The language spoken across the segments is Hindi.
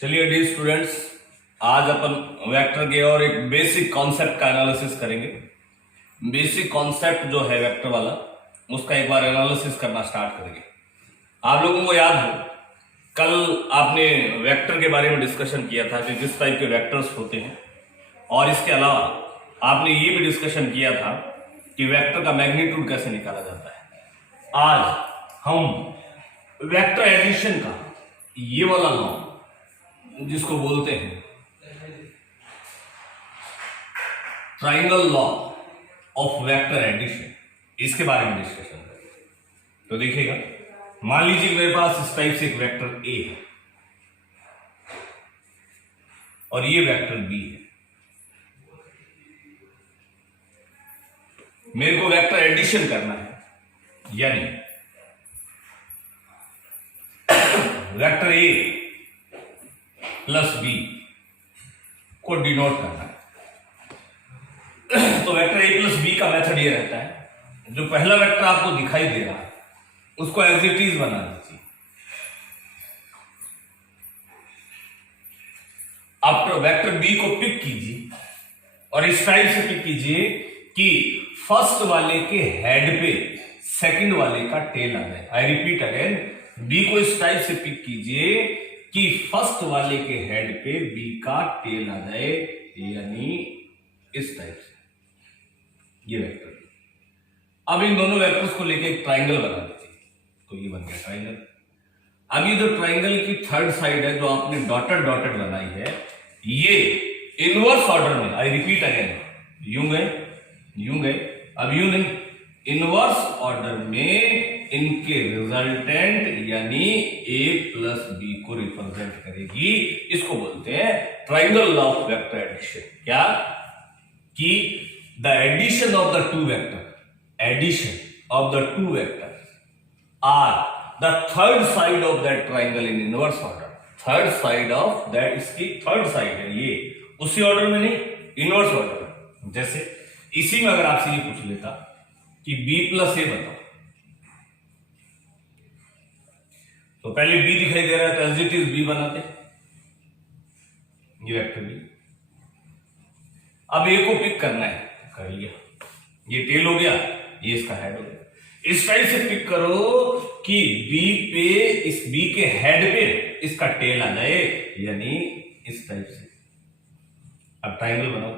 चलिए डी स्टूडेंट्स, आज अपन वेक्टर के और एक बेसिक कॉन्सेप्ट का एनालिसिस करेंगे। बेसिक कॉन्सेप्ट जो है वेक्टर वाला, उसका एक बार एनालिसिस करना स्टार्ट करेंगे। आप लोगों को याद हो, कल आपने वेक्टर के बारे में डिस्कशन किया था कि किस टाइप के वेक्टर्स होते हैं, और इसके अलावा आपने ये भी डिस्कशन किया था कि वेक्टर का मैग्नीट्यूड कैसे निकाला जाता है। आज हम वेक्टर एडिशन का ये वाला लॉ जिसको बोलते हैं triangle law of vector addition, इसके बारे में डिस्कशन करेंगे। तो देखिएगा, मान लीजिए मेरे पास इस टाइप से एक वेक्टर ए है और ये वेक्टर बी है। मेरे को वेक्टर एडिशन करना है, यानी वेक्टर ए प्लस बी को डिनोट करना है। तो वेक्टर ए प्लस बी का मेथड ये रहता है, जो पहला वेक्टर आपको दिखाई दे रहा है उसको एज इट इज बना दीजिए। आप वेक्टर बी को पिक कीजिए और इस टाइप से पिक कीजिए कि फर्स्ट वाले के हेड पे सेकंड वाले का टेल आ जाए। आई रिपीट अगेन, बी को इस टाइप से पिक कीजिए कि फर्स्ट वाले के हेड पे बी का टेल आ जाए, यानी इस टाइप से ये वेक्टर। अब इन दोनों वेक्टर्स को लेके एक ट्राइंगल बना दीजिए, तो ये बन गया ट्राइंगल। अब ये जो ट्राइंगल की थर्ड साइड है, जो आपने डॉटेड डॉटेड बनाई है, ये इनवर्स ऑर्डर में, आई रिपीट अगेन, यूं गए, अब यूं नहीं, इनवर्स ऑर्डर में इनके रिजल्टेंट यानी ए प्लस बी को रिप्रेजेंट करेगी। इसको बोलते हैं triangle law of vector addition. क्या कि the addition of the two vector are the third side of that triangle in inverse order. Third side of that, इसकी थर्ड साइड है ये, उसी ऑर्डर में नहीं, इनवर्स ऑर्डर में। जैसे इसी में अगर आपसे ये पूछ लेता कि बी प्लस ए बताओ, तो पहले बी दिखाई दे रहा है तो एज इट इज बी बनाते, ये वेक्टर बी। अब ए को पिक करना है, कर लिया, ये टेल हो गया, ये इसका हेड हो गया। इस टाइप से पिक करो कि बी पे, इस बी के हेड पे इसका टेल आ जाए, यानी इस टाइप से। अब ट्राइंगल बनाओ,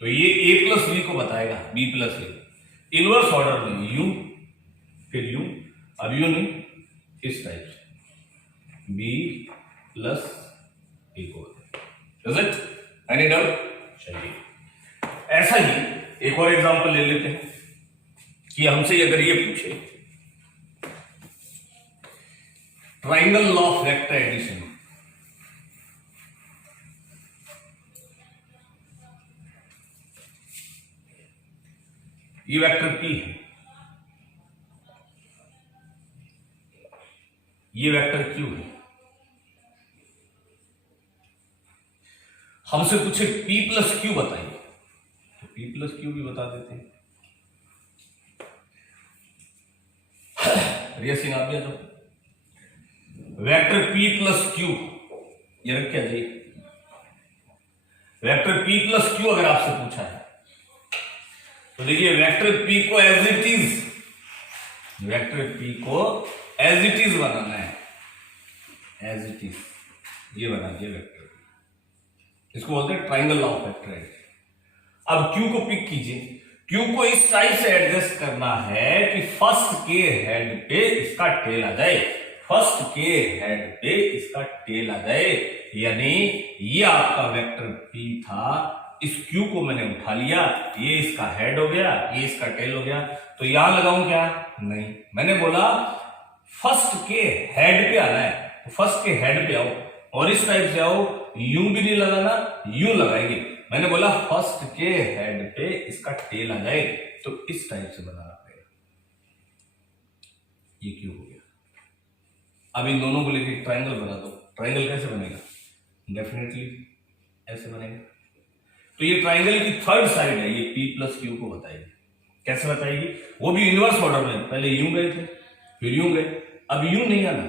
तो ये ए प्लस बी को बताएगा, B plus A inverse order में, यू फिर यू, अब यू नहीं, इस टाइप से बी प्लस ए को बताएगा। Any doubt? चलिए, ऐसा ही एक और एग्जांपल ले लेते हैं कि हमसे अगर ये पूछे triangle law of vector addition, ये वेक्टर P है, ये वेक्टर Q है। हमसे पूछे P प्लस Q बताइए, तो P प्लस Q भी बता देते हैं। रिया सिंह आप तो वेक्टर P प्लस Q ये रख क्या जी, वेक्टर P प्लस Q अगर आपसे पूछा है तो देखिए, वेक्टर P को as it is, vector P को एज इट इज बनाना है, एज इट इज ये बना दिया वेक्टर P। इसको बोलते हैं triangle law of vector addition. अब Q को पिक कीजिए, Q को इस टाइप से एडजस्ट करना है कि फर्स्ट के हेड पे इसका टेल आ जाए, फर्स्ट के हेड पे इसका टेल आ जाए, यानी ये आपका वेक्टर P था। इस Q को मैंने उठा लिया, ये इसका हेड हो गया, ये इसका टेल हो गया, तो यहां लगाऊं क्या? नहीं, मैंने बोला फर्स्ट के हेड पे आना है, तो फर्स्ट के हेड पे आओ और इस टाइप से आओ, यूं भी नहीं लगाना, यूं लगाएंगे। मैंने बोला फर्स्ट के हेड पे इसका टेल आ जाए, तो इस टाइप से बनाना पड़ेगा। ये Q हो गया। अब इन दोनों को लेकर ट्राइंगल बना दो। ट्राइंगल कैसे बनेगा? डेफिनेटली ऐसे बनेगा। तो ये ट्राइंगल की थर्ड साइड है, ये P प्लस Q को बताएगी। कैसे बताएगी? वो भी इनवर्स ऑर्डर में, पहले यूं गए थे, फिर यूं गए, अब यूं नहीं आना,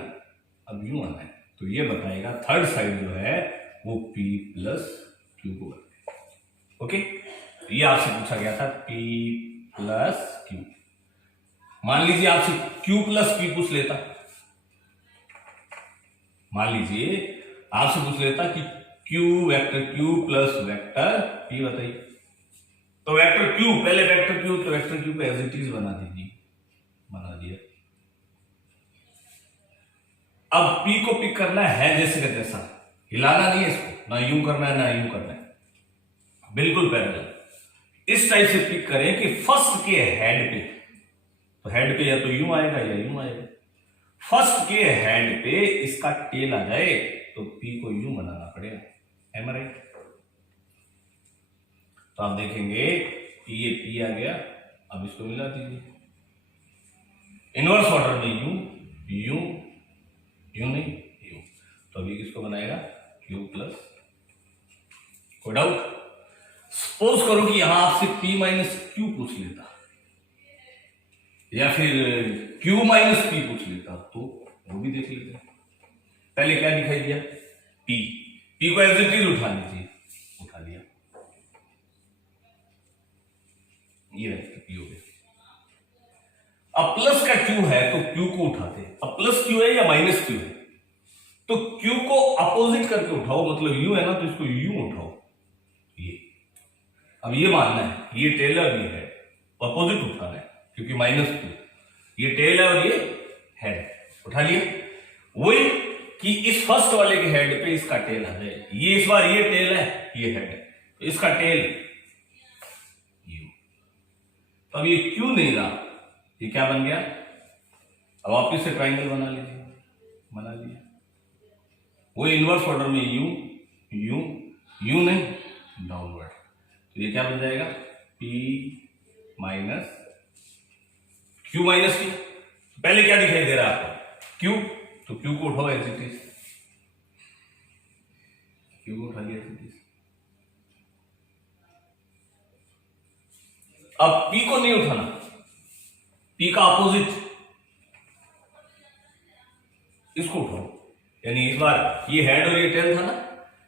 अब यूं आना है, तो ये बताएगा थर्ड साइड जो है वो P प्लस Q को बताएगा। ओके, ये आपसे पूछा गया था P प्लस Q। मान लीजिए आपसे Q प्लस P पूछ लेता, मान लीजिए आपसे पूछ लेता कि Q vector Q plus vector P बताइए, तो वेक्टर Q, पहले वेक्टर Q, तो वेक्टर Q को एज इट इज बना दीजिए, बना दिया। अब P को पिक करना है जैसे का तैसा, हिलाना नहीं है इसको, ना यूं करना है ना यूं करना है, बिल्कुल पैरेलल। इस टाइप से पिक करें कि फर्स्ट के हेड पे, तो हेड पे या तो यूं आएगा या यूं आएगा। फर्स्ट के हेड पे इसका टेल आ जाए तो P को यूं बनाना पड़ेगा, एम राइट। तो आप देखेंगे कि ये P आ गया, अब इसको मिला दीजिए इनवर्स ऑर्डर में, यूं यूं यूं नहीं यूं, तो अभी किसको बनाएगा Q प्लस। कोई डाउट? सपोज करो कि यहां आपसे P माइनस Q पूछ लेता या फिर Q माइनस P पूछ लेता, तो वो भी देख लेते हैं। पहले क्या दिखाई दिया P को एज इट इज उठा लीजिए, उठा लिया, ये P हो गया। अब प्लस का Q है तो Q को उठाते, अब प्लस Q है या माइनस Q है, तो Q को अपोजिट करके उठाओ, मतलब U है ना तो इसको U उठाओ, ये। अब ये मानना है ये टेल है और ये हेड, अपोजिट उठाना है क्योंकि माइनस Q, ये टेल है और ये हेड, उठा लिया। वही कि इस फर्स्ट वाले के हेड पे इसका टेल आ जाए, ये इस बार ये टेल है ये हेड है, तो इसका टेल U। तो अब ये Q नहीं रहा, ये क्या बन गया, अब आप इससे ट्राइंगल बना लीजिए, बना लिया। वो इनवर्स ऑर्डर में यू नहीं डाउनवर्ड, तो ये क्या बन जाएगा P minus Q minus Q। पहले क्या दिखाई दे रहा है आपको Q, तो Q को उठाओ एज इट इज, Q को उठा लिया एज इट इज। अब P को नहीं उठाना, P का अपोजिट इसको उठाओ, यानी इस बार ये हेड और ये टेल था ना,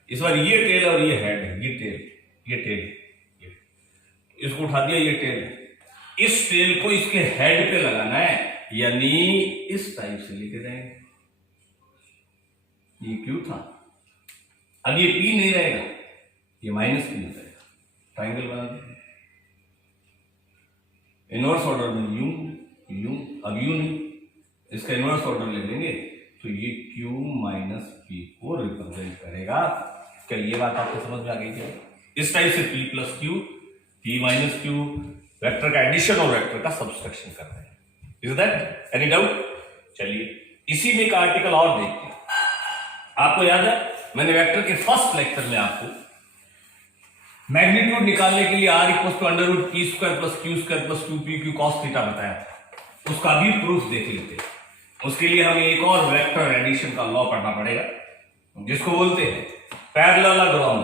इस बार ये टेल और ये हेड है, ये टेल ये, इसको उठा दिया, ये टेल है। इस टेल को इसके हेड पे लगाना है, यानी इस टाइप से लेके जाएंगे, ये Q था, अब ये P नहीं रहेगा, ये माइनस P हो जाएगा, ट्राइंगल बना देंगे। इनवर्स ऑर्डर में यूं, अब यूं नहीं, इसका इनवर्स ऑर्डर ले लेंगे तो ये Q माइनस P को रिप्रेजेंट करेगा। क्या ये बात आपको समझ में आ गई क्या? इस टाइप से P plus Q, P minus Q, vector का एडिशन और वेक्टर का सब्सट्रैक्शन कर रहे हैं। Is that any doubt? चलिए इसी में एक आर्टिकल और देखते हैं। आपको याद है मैंने वेक्टर के फर्स्ट लेक्चर में आपको मैग्नीट्यूड निकालने के लिए R equal to under root P square plus Q square plus 2PQ cos theta बताया था, उसका भी प्रूफ देख लेते हैं। उसके लिए हमें एक और वेक्टर एडिशन का लॉ पढ़ना पड़ेगा जिसको बोलते हैं पैरेललोग्राम,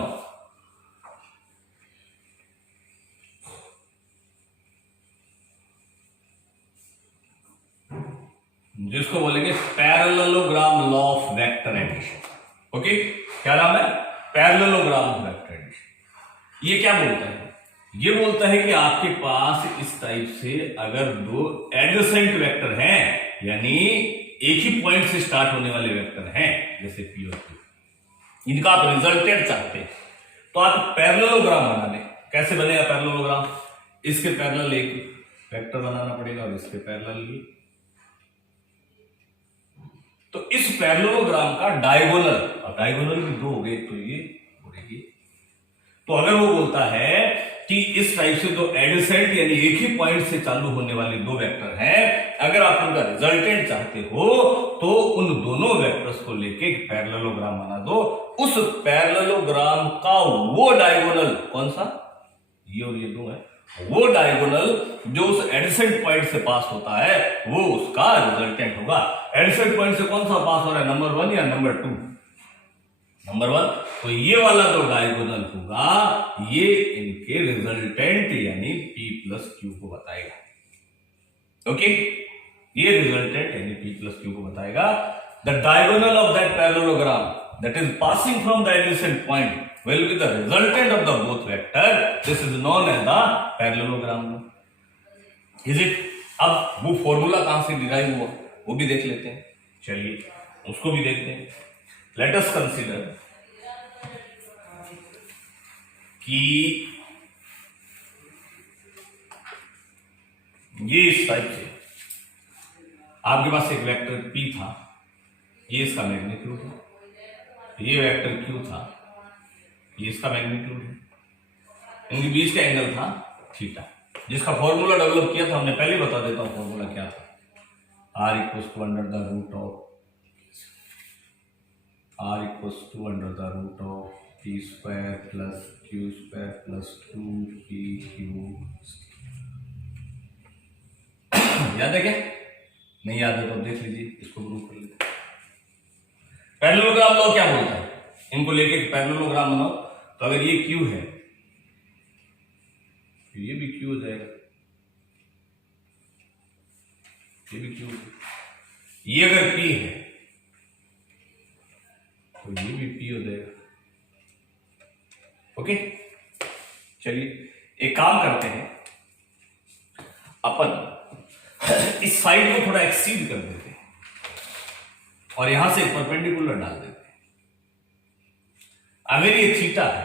जिसको बोलेंगे parallelogram law of vector addition. Okay, क्या नाम है? Parallelogram of vector addition. ये क्या बोलता है? ये बोलता है कि आपके पास इस टाइप से अगर दो एडजेसेंट वेक्टर हैं, यानी एक ही पॉइंट से स्टार्ट होने वाले वेक्टर हैं, जैसे P और Q, इनका आप रिजल्टेंट चाहते हैं तो आप पैरेललोग्राम बना लें। कैसे बनेगा पैरेललोग्राम? इसके पैरेलल एक वेक्टर बनाना पड़ेगा और इसके पैरेलल भी। तो इस पैरेललोग्राम का डायगोनल, और डायगोनल भी दो हो गए तो ये होगी। तो अगर वो बोलता है कि इस टाइप से दो एडजेसेंट यानी एक ही पॉइंट से चालू होने वाले दो वेक्टर हैं, अगर आप उनका रिजल्टेंट चाहते हो तो उन दोनों वेक्टर्स को लेके एक पैरेललोग्राम बना दो। उस पैरेललोग्राम का वो डायगोनल कौन सा, ये और ये दो है, वो डायगोनल जो उस एडजेसेंट पॉइंट से पास होता है वो उसका रिजल्टेंट होगा। एडजेसेंट पॉइंट से कौन सा पास हो रहा है, नंबर 1 या नंबर 2? नंबर 1। तो ये वाला जो डायगोनल होगा ये इनके रिजल्टेंट यानी P प्लस Q को बताएगा। ओके, ये रिजल्टेंट यानी P प्लस Q को बताएगा। the diagonal of that parallelogram that is passing from the adjacent point will be the resultant of the both vector. This is known as the parallelogram. Is it? अब वो फॉर्मूला कहां से डिराइव हुआ वो भी देख लेते हैं, चलिए उसको भी देखते हैं. लेट अस कंसीडर कि ये इस टाइप से आपके पास एक वेक्टर P था, ये इसका मैग्नीट्यूड है, ये वेक्टर Q था, ये इसका मैग्नीट्यूड है, इनके बीच का एंगल था थीटा, जिसका फॉर्मूला डेवलप किया था हमने. पहले बता देता हूं फॉर्मूला क्या था. R equals to under the root of P square plus Q square plus 2PQ. याद है क्या? नहीं याद है तो देख लीजिए, इसको प्रूव कर लीजिए. पैरेललोग्राम लॉ क्या बोलता है? इनको लेके पैरेललोग्राम बनाओ. तो अगर ये Q है तो ये भी Q हो जाएगा, ये भी Q. ये अगर P है तो ये भी P हो जाएगा. ओके, चलिए एक काम करते हैं, अपन इस साइड को थोड़ा एक्सीड कर देते हैं और यहां से परपेंडिकुलर डाल देते हैं. अगर ये थीटा है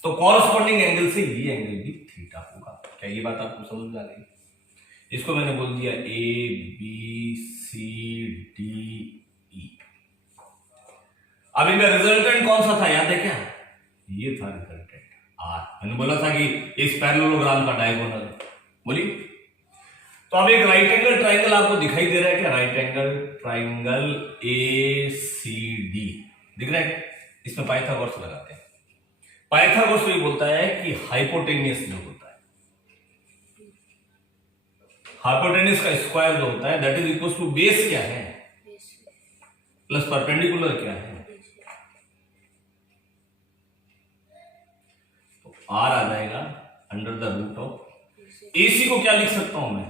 तो कॉरस्पॉन्डिंग एंगल से ये एंगल भी थीटा होगा. क्या ये बात आपको समझ में आ गई? इसको मैंने बोल दिया ABCDE. अब इनका रिजल्टेंट कौन सा था याद है क्या? ये था रिजल्टेंट R. मैंने बोला था कि इस पैरेललोग्राम का डायगोनल. बोलिए. तो अब एक राइट एंगल ट्राइंगल आपको दिखाई दे रहा है क्या? राइट एंगल ट्राइंगल ACD दिख रहा है? इसमें पाइथागोरस लगाते हैं. पाइथागोरस ये बोलता है कि हाइपोटेनियस जो होता है, हाइपोटेनियस का स्क्वायर जो होता है that is equal to base क्या है प्लस परपेंडिकुलर क्या है. तो R आ जाएगा under the root of AC को क्या लिख सकता हूं मैं?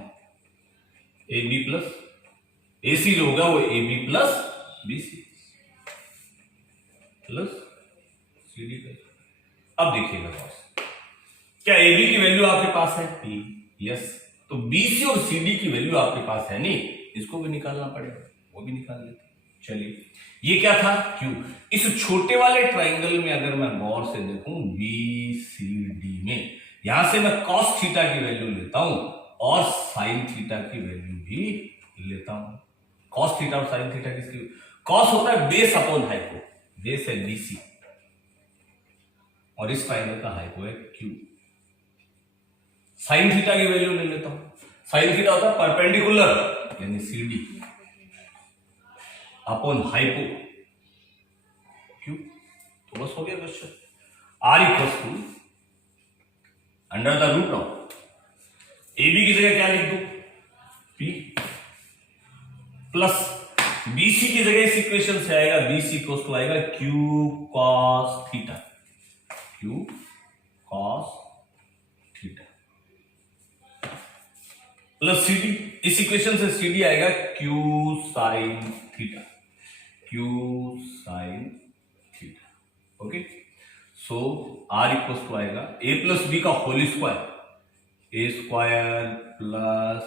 AB प्लस AC जो होगा वो AB plus BC plus CD. अब देखिएगा बॉस, क्या AB की वैल्यू आपके पास है P? यस. तो BC और CD की वैल्यू आपके पास है नहीं, इसको भी निकालना पड़ेगा, वो भी निकाल लेते. चलिए ये क्या था? Q. इस छोटे वाले ट्राइंगल में अगर मैं गौर से देखूं BCD में, यहां से मैं cos थीटा की वैल्यू लेता हूं और sin थीटा की वैल्यू भी लेता हूं. cos थीटा और sin थीटा किसकी? cos होता है बेस अपॉन हाइपो, बेस है BC और इस ट्राइंगल का हाइपो है Q. sin थीटा की वैल्यू ले लेता हूं. sin थीटा होता है परपेंडिकुलर यानी CD अपॉन हाइपो Q. तो बस हो गया question. R equals to under the root of AB की जगह क्या लिख दू? P प्लस BC की जगह इस इक्वेशन से आएगा BC इक्वल्स टू आएगा Q cos theta, Q cos theta plus CD. इस इक्वेशन से CD आएगा Q sin theta, Q sin theta. Okay, so R equals to आएगा A प्लस B का whole square, A square plus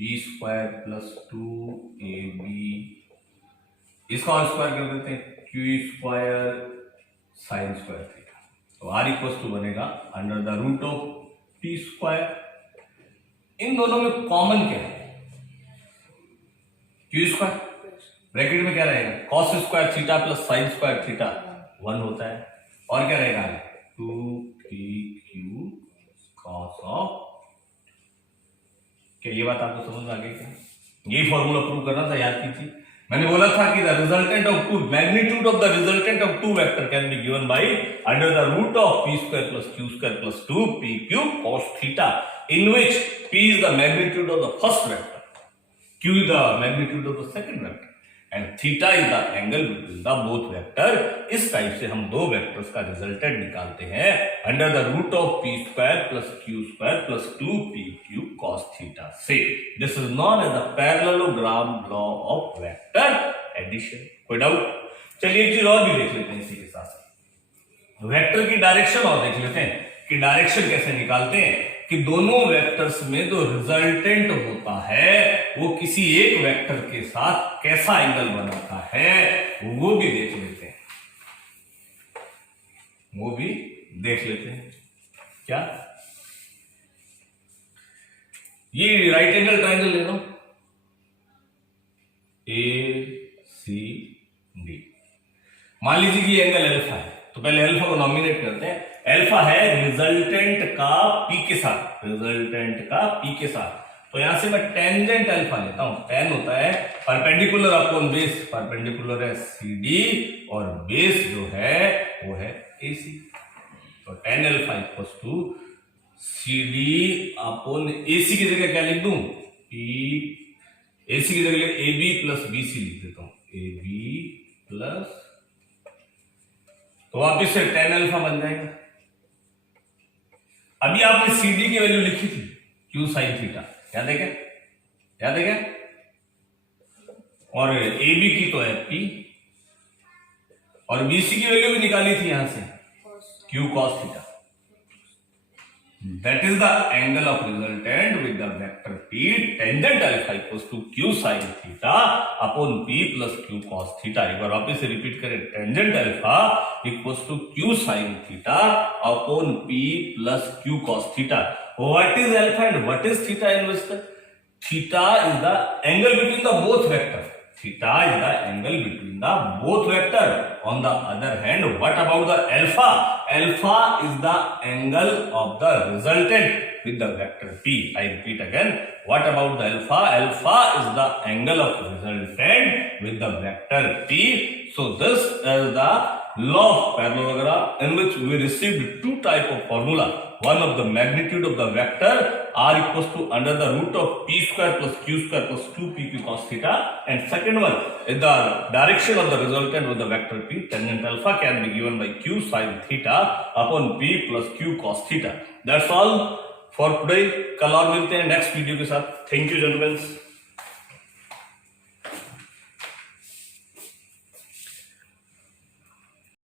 B square plus 2AB. इसका और स्क्वायर कर देते हैं Q square sine square theta. तो R इक्वल्स टू बनेगा under the root of P square. इन दोनों में कॉमन क्या है? Q square. ब्रैकेट में क्या रहेगा? cos square theta plus sign square theta 1 होता है. और क्या रहेगा? 2PQ cos of. क्या ये बात आपको समझ आ गई क्या? यही फॉर्मूला प्रूव करना था, याद कीजिए. मैंने बोला था कि the resultant of two magnitude of the resultant of two vector can be given by under the root of P square plus Q square plus 2PQ cos theta, in which P is the magnitude of the first vector, Q is the magnitude of the second vector. And theta is the angle between the both vector. इस टाइप से हम दो वेक्टर्स का रिजल्टेंट निकालते हैं under the root of P square plus Q square plus 2pq cos theta से। This is known as the parallelogram law of vector addition. कोई डाउट? चलिए एक चीज और भी देख लेते हैं इसी के साथ वेक्टर की डायरेक्शन और देख लेते हैं कि डायरेक्शन कैसे निकालते हैं कि दोनों वेक्टर्स में जो रिजल्टेंट होता है वो किसी एक वेक्टर के साथ कैसा एंगल बनाता है वो भी देख लेते हैं, वो भी देख लेते हैं। क्या ये राइट एंगल ट्रायंगल ले लो ACD, मान लीजिए कि एंगल अल्फा है, तो पहले अल्फा को नॉमिनेट करते हैं। अल्फा है रिजल्टेंट का पी के साथ, रिजल्टेंट का पी के साथ, तो यहां से मैं टेंजेंट अल्फा लेता हूं। टेन होता है परपेंडिकुलर अपॉन बेस, परपेंडिकुलर है CD और बेस जो है वो है AC, तो tan alpha equals to CD upon AC की जगह क्या लिख दूं? AC की जगह AB प्लस BC लिख देता हूं, AB प्लस, तो वापिस से टेन अल्फा बन जाएगा। अभी आपने CD की वैल्यू लिखी थी Q साइन थीटा, याद है क्या? याद है क्या? और AB की तो है P और BC की वैल्यू भी निकाली थी यहां से Q cos theta. That is the angle of resultant with the vector P tangent alpha equals to Q sin theta upon P plus Q cos theta। एक बार वापस से रिपीट करें, tangent alpha equals to Q sin theta upon P plus Q cos theta। What is alpha and what is theta in Western? Theta is the angle between the both vector. Theta is the angle between the both vector. On the other hand, what about the alpha? Alpha is the angle of the resultant with the vector P. I repeat again. What about the alpha? Alpha is the angle of resultant with the vector P. So this is the law of parallelogram in which we received two type of formula. One of the magnitude of the vector r equals to under the root of p square plus q square plus 2pq cos theta, and second one is the direction of the resultant with the vector p. Tangent alpha can be given by q sin theta upon p plus q cos theta. That's all for today. कल और मिलते हैं नेक्स्ट वीडियो के साथ। Thank you gentleman.